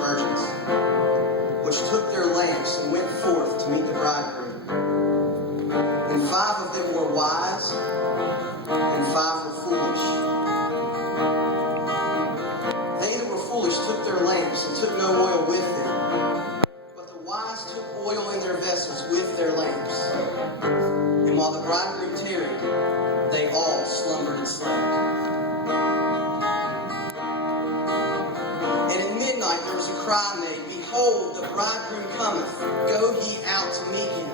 virgins, which took their lamps and went forth to meet the bridegroom. And 5 of them were wise, and 5 were foolish. They that were foolish took their lamps and took no oil with them, but the wise took oil in their vessels with their lamps. And while the bridegroom tarried, they all slumbered and slept. And at midnight there was a cry made, Behold, the bridegroom cometh, go ye out to meet him.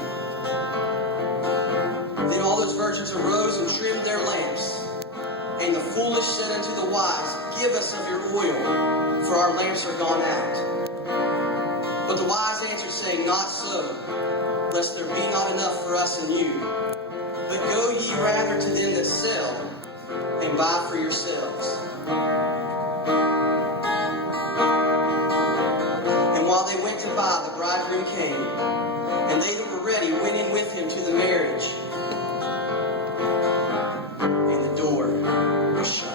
Then all those virgins arose and trimmed their lamps. And the foolish said unto the wise, Give us of your oil, for our lamps are gone out. But the wise answered, saying, Not so, lest there be not enough for us and you. But go ye rather to them that sell, and buy for yourselves. And while they went to buy, the bridegroom came, and they that were ready went in with him to the marriage. And the door was shut.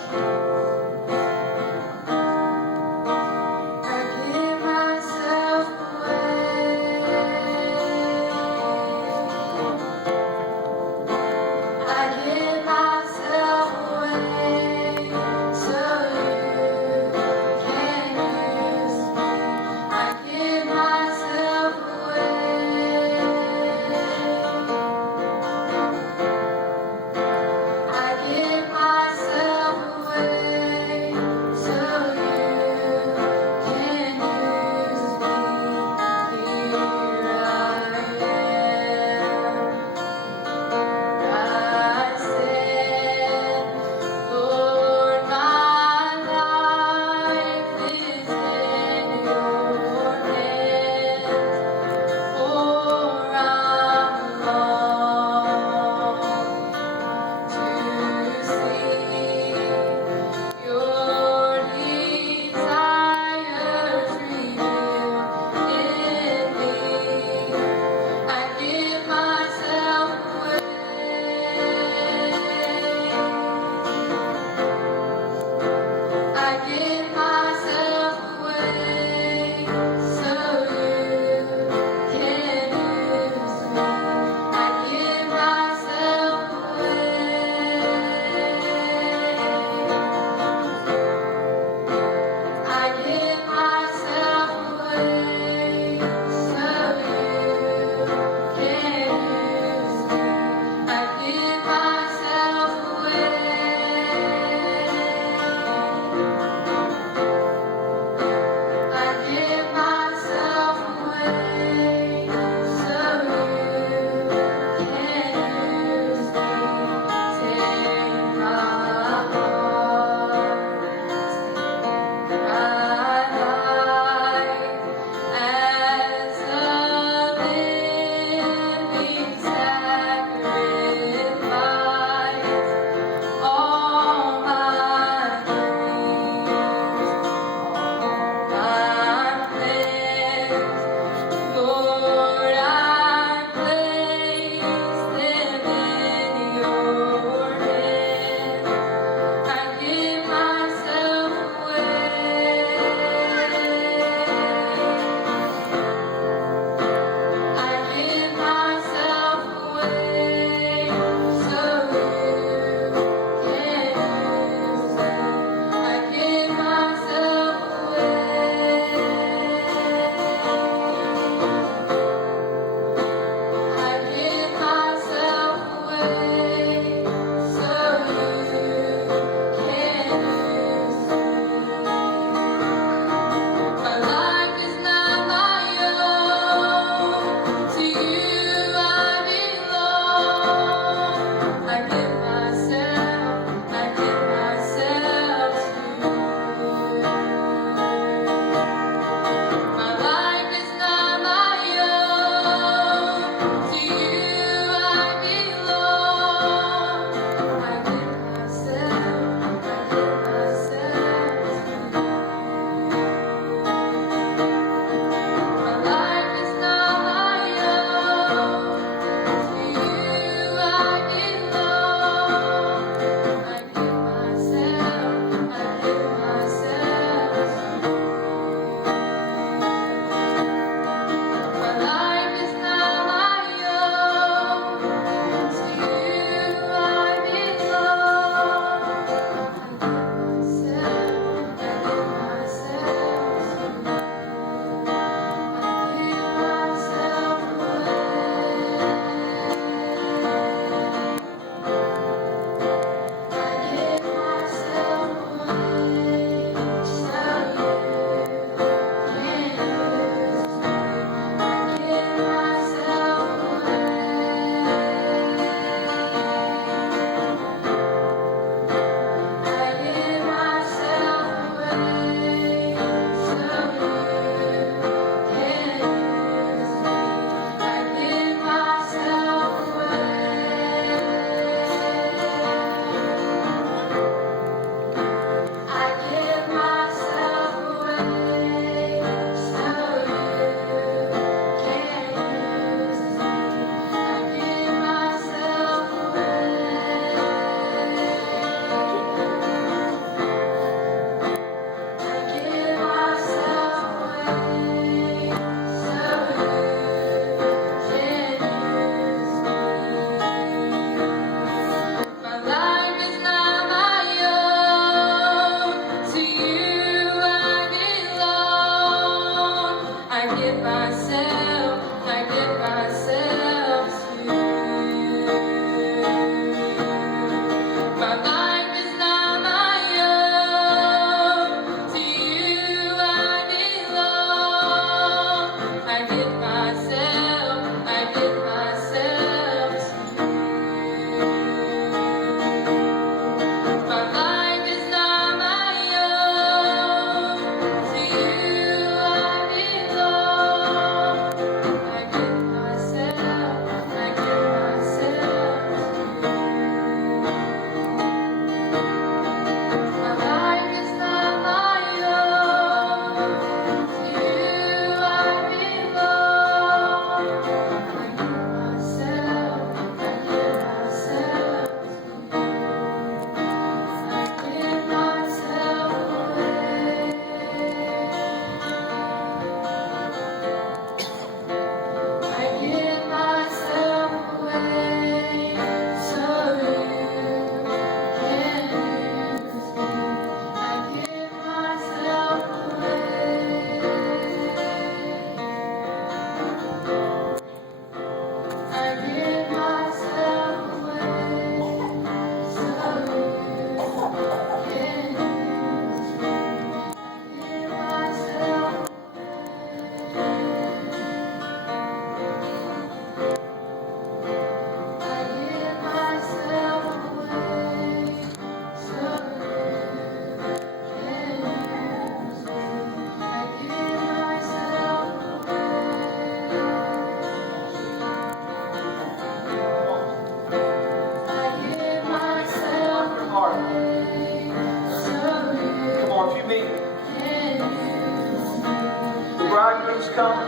bridegroom's coming.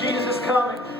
Jesus is coming.